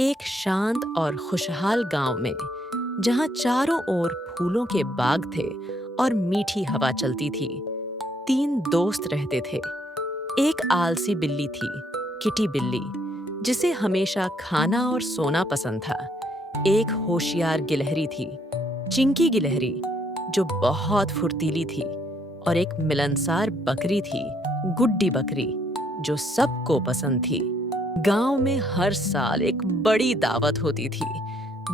एक शांत और खुशहाल गांव में, जहां चारों ओर फूलों के बाग थे और मीठी हवा चलती थी, तीन दोस्त रहते थे। एक आलसी बिल्ली थी, किटी बिल्ली, जिसे हमेशा खाना और सोना पसंद था। एक होशियार गिलहरी थी, चिंकी गिलहरी, जो बहुत फुर्तीली थी। और एक मिलनसार बकरी थी, गुड्डी बकरी, जो सबको पसंद थी। गांव में हर साल एक बड़ी दावत होती थी,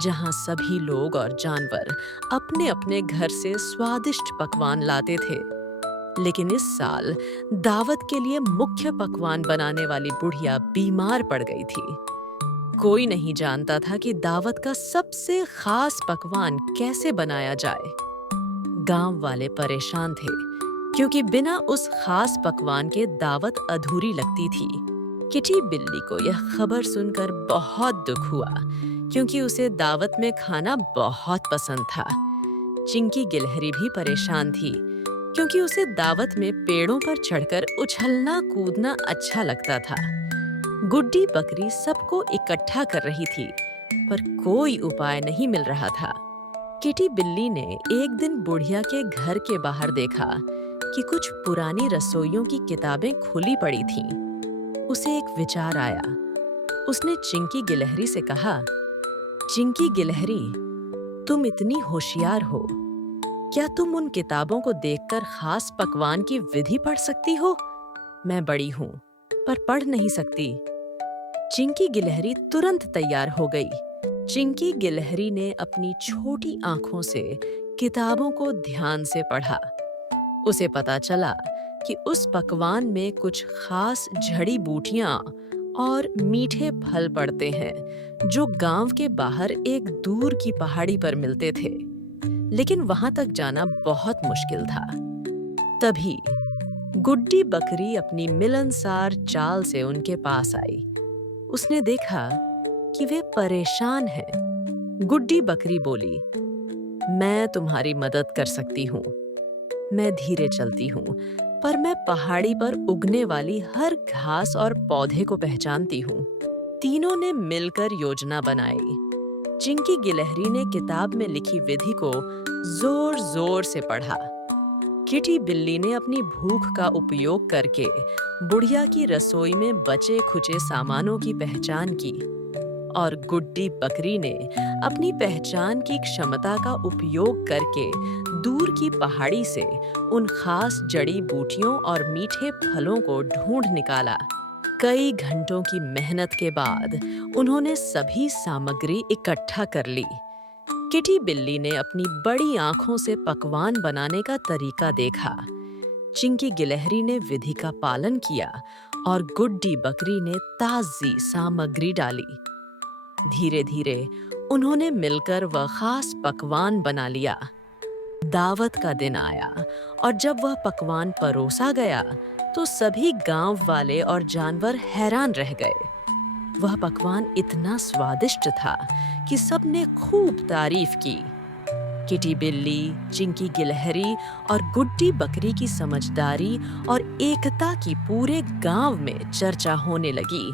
जहां सभी लोग और जानवर अपने अपने घर से स्वादिष्ट पकवान लाते थे। लेकिन इस साल दावत के लिए मुख्य पकवान बनाने वाली बुढ़िया बीमार पड़ गई थी। कोई नहीं जानता था कि दावत का सबसे खास पकवान कैसे बनाया जाए। गांव वाले परेशान थे, क्योंकि बिना उस खास पकवान के दावत अधूरी लगती थी। किटी बिल्ली को यह खबर सुनकर बहुत दुख हुआ, क्योंकि उसे दावत में खाना बहुत पसंद था। चिंकी गिलहरी भी परेशान थी, क्योंकि उसे दावत में पेड़ों पर चढ़कर उछलना कूदना अच्छा लगता था। गुड्डी बकरी सबको इकट्ठा कर रही थी, पर कोई उपाय नहीं मिल रहा था। किटी बिल्ली ने एक दिन बुढ़िया के घर के बाहर देखा कि कुछ पुरानी रसोइयों की किताबें खुली पड़ी थीं। उसे एक विचार आया। उसने चिंकी गिलहरी से कहा, चिंकी गिलहरी, तुम इतनी होशियार हो, क्या तुम उन किताबों को देखकर खास पकवान की विधि पढ़ सकती हो? मैं बड़ी हूँ, पर पढ़ नहीं सकती। चिंकी गिलहरी तुरंत तैयार हो गई। चिंकी गिलहरी ने अपनी छोटी आंखों से किताबों को ध्यान से पढ़ा। उसे पता चला कि उस पकवान में कुछ खास जड़ी बूटियां और मीठे फल पड़ते हैं, जो गांव के बाहर एक दूर की पहाड़ी पर मिलते थे। लेकिन वहां तक जाना बहुत मुश्किल था। तभी गुड्डी बकरी अपनी मिलनसार चाल से उनके पास आई। उसने देखा कि वे परेशान हैं। गुड्डी बकरी बोली, मैं तुम्हारी मदद कर सकती हूँ। मैं धीरे चलती हूँ, पर मैं पहाड़ी पर उगने वाली हर घास और पौधे को पहचानती हूँ। तीनों ने मिलकर योजना बनाई। चिंकी गिलहरी ने किताब में लिखी विधि को जोर जोर से पढ़ा। किटी बिल्ली ने अपनी भूख का उपयोग करके बुढ़िया की रसोई में बचे खुचे सामानों की पहचान की। और गुड्डी बकरी ने अपनी पहचान की क्षमता का उपयोग करके दूर की पहाड़ी से उन खास जड़ी बूटियों और मीठे फलों को ढूंढ निकाला। कई घंटों की मेहनत के बाद उन्होंने सभी सामग्री इकट्ठा कर ली। किटी बिल्ली ने अपनी बड़ी आंखों से पकवान बनाने का तरीका देखा। चिंकी गिलहरी ने विधि का पालन किया और गुड्डी बकरी ने ताजी सामग्री डाली। धीरे धीरे उन्होंने मिलकर वह खास पकवान बना लिया। दावत का दिन आया और जब वह पकवान परोसा गया, तो सभी गांव वाले और जानवर हैरान रह गए। वह पकवान इतना स्वादिष्ट था कि सबने खूब तारीफ की। किटी बिल्ली, चिंकी गिलहरी और गुड्डी बकरी की समझदारी और एकता की पूरे गांव में चर्चा होने लगी।